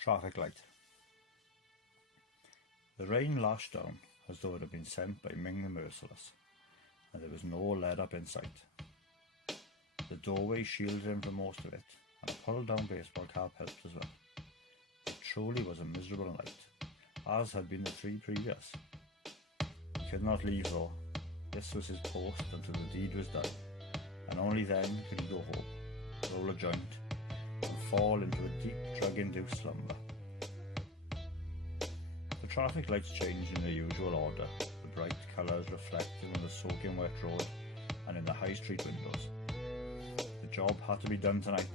Traffic light. The rain lashed down as though it had been sent by Ming the Merciless, and there was no let-up in sight. The doorway shielded him from most of it, and a pulled-down baseball cap helped as well. It truly was a miserable night, as had been the 3 previous. He could not leave though. This was his post until the deed was done, and only then could he go home, roll a joint, and fall into a deep drug-induced slumber. The traffic lights changed in their usual order, the bright colours reflected on the soaking wet road and in the high street windows. The job had to be done tonight.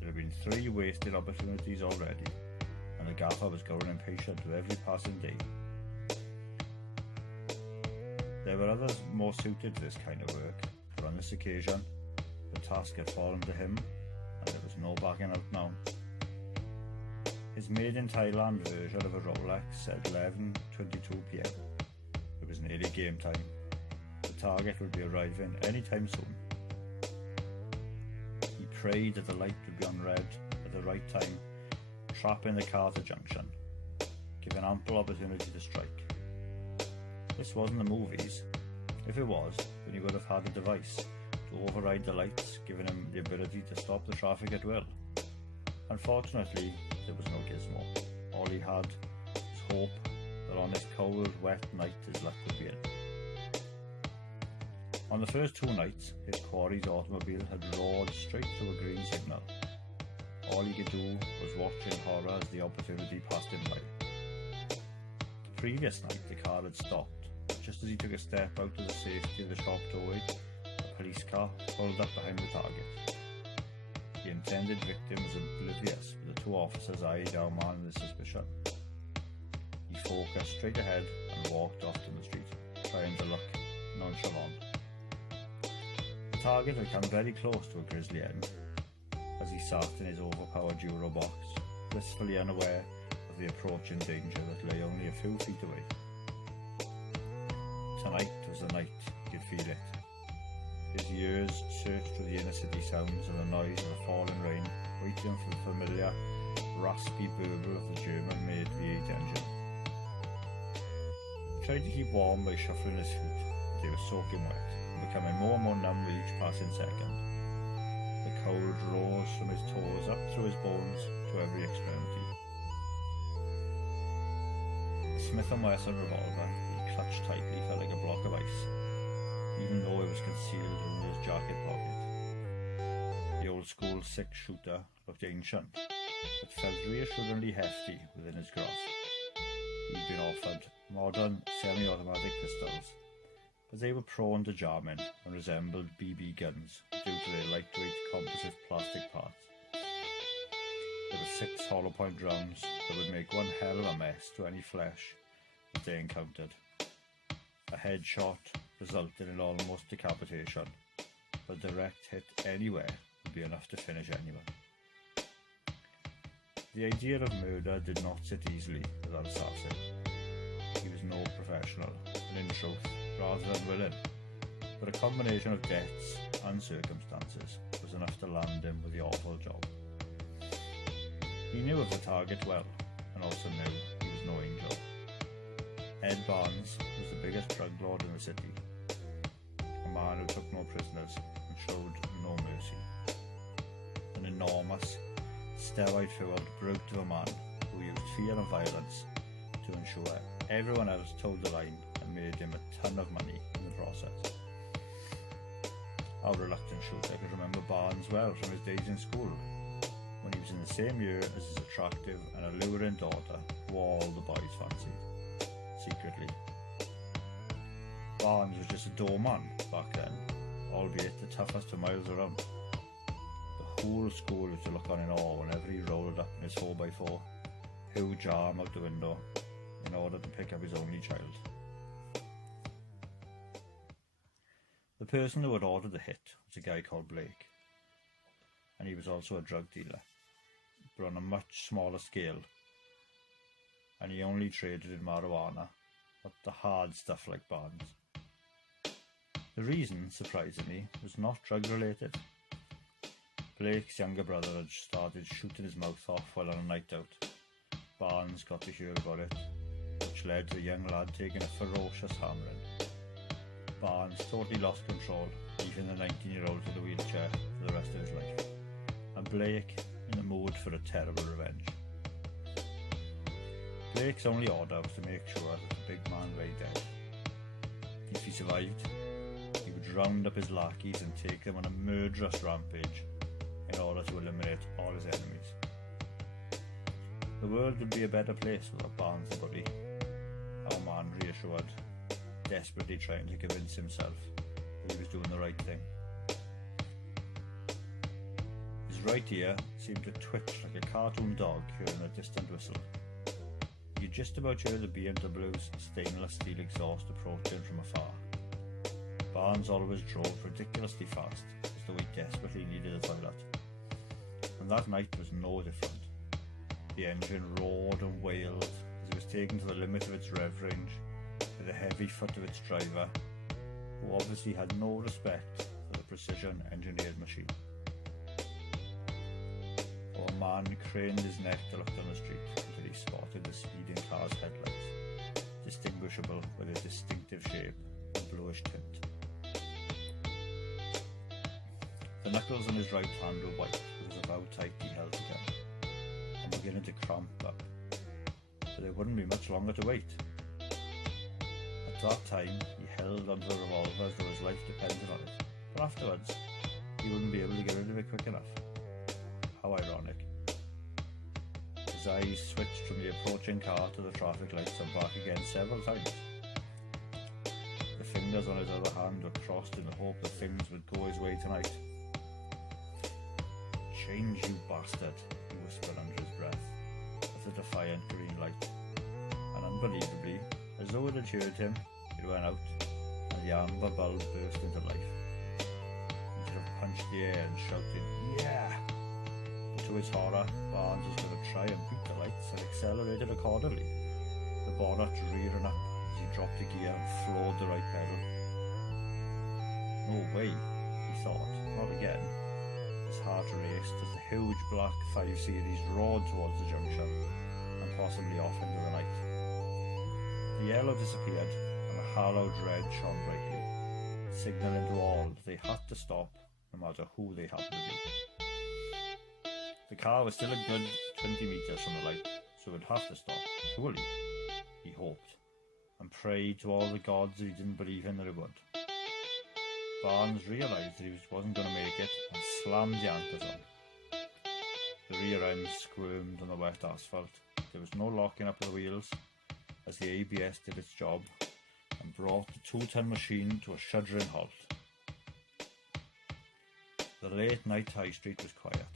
There had been 3 wasted opportunities already, and the gaffer was growing impatient with every passing day. There were others more suited to this kind of work, but on this occasion, the task had fallen to him, and there was no backing out now. His made in Thailand version of a Rolex said 11:22 p.m. It was nearly game time. The target would be arriving any time soon. He prayed that the light would be on red at the right time, trapping the car at the junction, giving ample opportunity to strike. This wasn't the movies. If it was, then he would have had a device to override the lights, giving him the ability to stop the traffic at will. Unfortunately, there was no gizmo. All he had was hope that on this cold, wet night his luck would be in. On the first 2 nights, his quarry's automobile had roared straight through a green signal. All he could do was watch in horror as the opportunity passed him by. The previous night, the car had stopped. Just as he took a step out of the safety of the shop doorway, a police car pulled up behind the target. The intended victim was oblivious, but the 2 officers eyed our man with suspicion. He focused straight ahead and walked off to the street, trying to look nonchalant. The target had come very close to a grisly end, as he sat in his overpowered Euro box, blissfully unaware of the approaching danger that lay only a few feet away. Tonight was the night, he could feel it. His ears searched through the inner city sounds and the noise of the falling rain, waiting for the familiar, raspy burble of the German-made V8 engine. He tried to keep warm by shuffling his feet, but they were soaking wet, and becoming more and more numb with each passing second. The cold rose from his toes up through his bones to every extremity. The Smith & Wesson revolver clutched tightly felt like a block of ice, even though it was concealed under his jacket pocket. The old-school 6-shooter looked ancient, but felt reassuringly hefty within his grasp. He'd been offered modern semi-automatic pistols, but they were prone to jamming and resembled BB guns due to their lightweight composite plastic parts. There were 6 hollow-point rounds that would make one hell of a mess to any flesh that they encountered. A headshot resulted in almost decapitation, but a direct hit anywhere would be enough to finish anyone. The idea of murder did not sit easily with our assassin. He was no professional, and in truth, rather unwilling, but a combination of debts and circumstances was enough to land him with the awful job. He knew of the target well, and also knew he was no angel. Ed Barnes was the biggest drug lord in the city, a man who took no prisoners and showed no mercy. An enormous, steroid-fueled brute of a man who used fear and violence to ensure everyone else toed the line and made him a ton of money in the process. Our reluctant shooter could remember Barnes well from his days in school, when he was in the same year as his attractive and alluring daughter, who all the boys fancied. Secretly. Barnes was just a doorman back then, albeit the toughest for miles around. The whole school used to look on in awe whenever he rolled up in his 4x4, huge arm out the window, in order to pick up his only child. The person who had ordered the hit was a guy called Blake, and he was also a drug dealer, but on a much smaller scale, and he only traded in marijuana, not the hard stuff like Barnes. The reason, surprisingly, was not drug-related. Blake's younger brother had started shooting his mouth off while on a night out, Barnes got to hear about it, which led to the young lad taking a ferocious hammering. Barnes totally lost control, leaving the 19-year-old in a wheelchair for the rest of his life, and Blake in the mood for a terrible revenge. Blake's only order was to make sure that the big man lay dead. If he survived, he would round up his lackeys and take them on a murderous rampage in order to eliminate all his enemies. The world would be a better place without Barnes and Buddy, our man reassured, desperately trying to convince himself that he was doing the right thing. His right ear seemed to twitch like a cartoon dog hearing a distant whistle. You could just about hear the BMW's stainless steel exhaust approaching from afar. Barnes always drove ridiculously fast, as though he desperately needed a toilet. And that night was no different. The engine roared and wailed as it was taken to the limit of its rev range by the heavy foot of its driver, who obviously had no respect for the precision-engineered machine. Our man craned his neck to look down the street until he spotted the speeding car's headlights, distinguishable by their distinctive shape and bluish tint. The knuckles on his right hand were white because of how tight he held the gun, and beginning to cramp up, but there wouldn't be much longer to wait. At that time, he held onto the revolver as though his life depended on it, but afterwards, he wouldn't be able to get rid of it quick enough. How ironic. His eyes switched from the approaching car to the traffic lights and back again several times. The fingers on his other hand were crossed in the hope that things would go his way tonight. "Change, you bastard," he whispered under his breath, as the defiant green light. And unbelievably, as though it had heard him, it went out, and the amber bulb burst into life. He could have punched the air and shouted, "Yeah!" But to his horror, Barnes was going to try and beat the lights and accelerated accordingly, the bonnet rearing up as he dropped the gear and floored the right pedal. No way, he thought, not again. His heart raced as the huge black 5 Series roared towards the junction and possibly off into the night. The yellow disappeared and the hallowed red shone brightly, signalling to all that they had to stop no matter who they happened to be. The car was still a good 20 metres from the light, so it would have to stop, surely, he hoped, and prayed to all the gods that he didn't believe in that it would. Barnes realised that he wasn't going to make it and slammed the anchors on. The rear end squirmed on the wet asphalt. There was no locking up of the wheels as the ABS did its job and brought the 2-ton machine to a shuddering halt. The late night high street was quiet.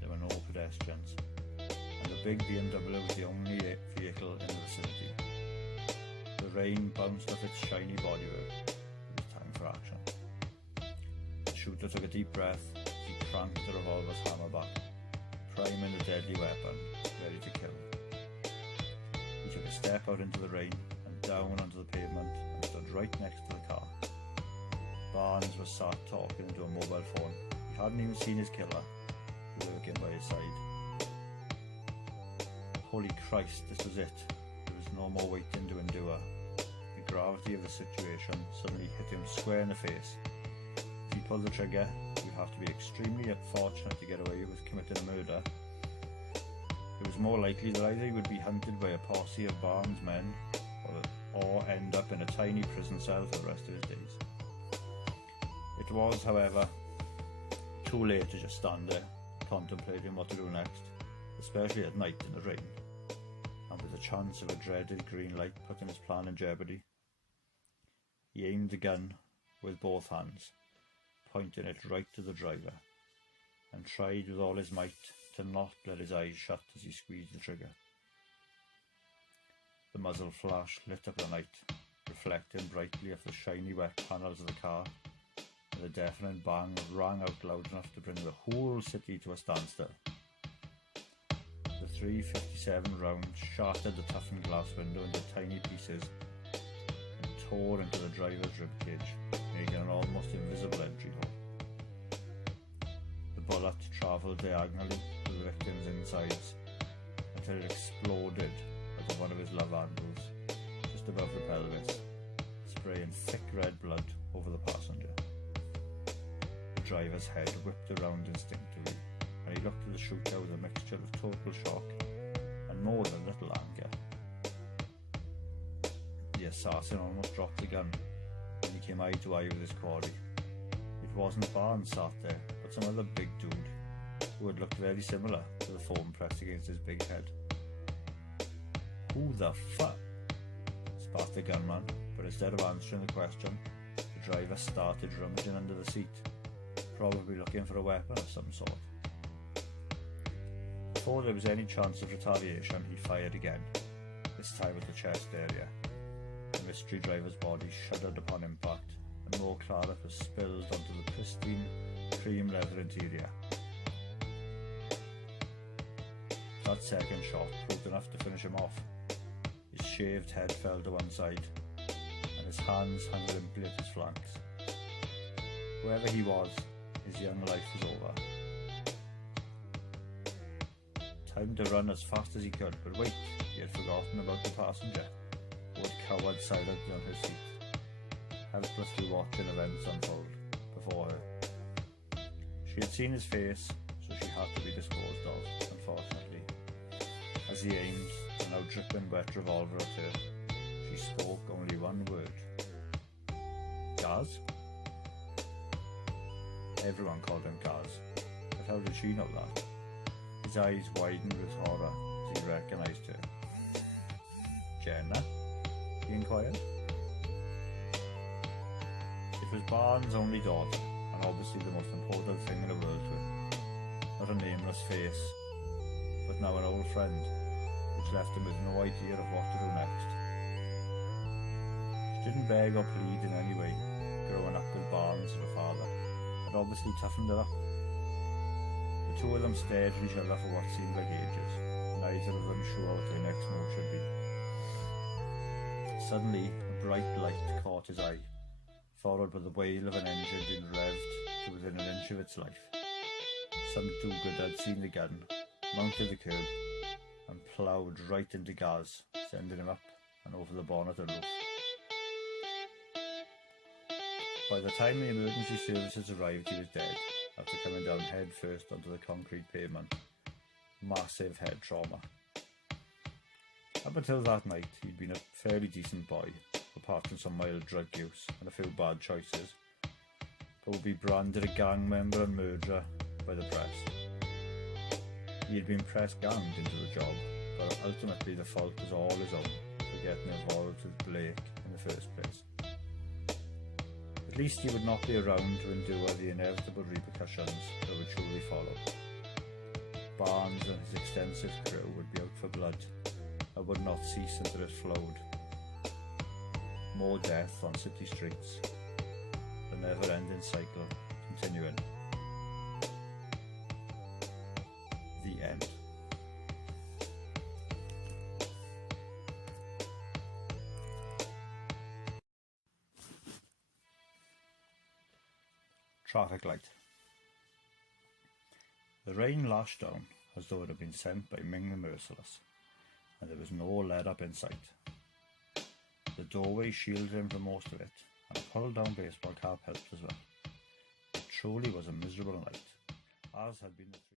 There were no pedestrians, and the big BMW was the only vehicle in the vicinity. The rain bounced off its shiny bodywork. It was time for action. The shooter took a deep breath as he cranked the revolver's hammer back, priming the deadly weapon, ready to kill. He took a step out into the rain and down onto the pavement and stood right next to the car. Barnes was sat talking into a mobile phone. He hadn't even seen his killer, lurking by his side. Holy Christ, this was it. There was no more waiting to endure. The gravity of the situation suddenly hit him square in the face. If he pulled the trigger, he would have to be extremely fortunate to get away with committing a murder. It was more likely that either he would be hunted by a posse of Barnes' men or end up in a tiny prison cell for the rest of his days. It was, however, too late to just stand there, contemplating what to do next, especially at night in the rain, and with the chance of a dreaded green light putting his plan in jeopardy. He aimed the gun with both hands, pointing it right to the driver, and tried with all his might to not let his eyes shut as he squeezed the trigger. The muzzle flash lit up the night, reflecting brightly off the shiny wet panels of the car, and the deafening bang rang out loud enough to bring the whole city to a standstill. The 357 rounds shattered the toughened glass window into tiny pieces and tore into the driver's ribcage, making an almost invisible entry hole. The bullet travelled diagonally through the victim's insides until it exploded out of one of his love handles just above the pelvis, spraying thick red blood over the passenger. The driver's head whipped around instinctively, and he looked at the shooter with a mixture of total shock and more than little anger. The assassin almost dropped the gun when he came eye to eye with his quarry. It wasn't Barnes sat there, but some other big dude who had looked very similar to the foam pressed against his big head. "Who the fuck?" spat the gunman, but instead of answering the question, the driver started rummaging under the seat, probably looking for a weapon of some sort. Before there was any chance of retaliation, he fired again, this time at the chest area. The mystery driver's body shuddered upon impact, and more claret was spilled onto the pristine cream leather interior. That second shot proved enough to finish him off. His shaved head fell to one side, and his hands hung limply at his flanks. Whoever he was, his young life was over. Time to run as fast as he could, but wait, he had forgotten about the passenger, who had cowered silently on her seat, helplessly watching events unfold before her. She had seen his face, so she had to be disposed of, unfortunately. As he aimed the now dripping wet revolver at her, she spoke only one word. "Gaz?" Everyone called him Gaz, but how did she know that? His eyes widened with horror as he recognised her. "Jenna?" he inquired. It was Barnes' only daughter, and obviously the most important thing in the world to him. Not a nameless face, but now an old friend, which left him with no idea of what to do next. She didn't beg or plead in any way. Growing up with Barnes as a father had obviously toughened her up. The two of them stared at each other for what seemed like ages, neither of them sure what their next move should be. Suddenly, a bright light caught his eye, followed by the wail of an engine being revved to within an inch of its life. Some do-gooder had seen the gun, mounted the curb, and ploughed right into Gaz, sending him up and over the bonnet and roof. By the time the emergency services arrived, he was dead, after coming down head first onto the concrete pavement. Massive head trauma. Up until that night, he'd been a fairly decent boy, apart from some mild drug use and a few bad choices, but would be branded a gang member and murderer by the press. He had been press-ganged into the job, but ultimately the fault was all his own for getting involved with Blake in the first place. At least he would not be around to endure the inevitable repercussions that would surely follow. Barnes and his extensive crew would be out for blood and would not cease until it flowed. More death on city streets, the never-ending cycle continuing. The end. Traffic light. The rain lashed down as though it had been sent by Ming the Merciless, and there was no let-up in sight. The doorway shielded him from most of it, and a pulled-down baseball cap helped as well. It truly was a miserable night, as had been the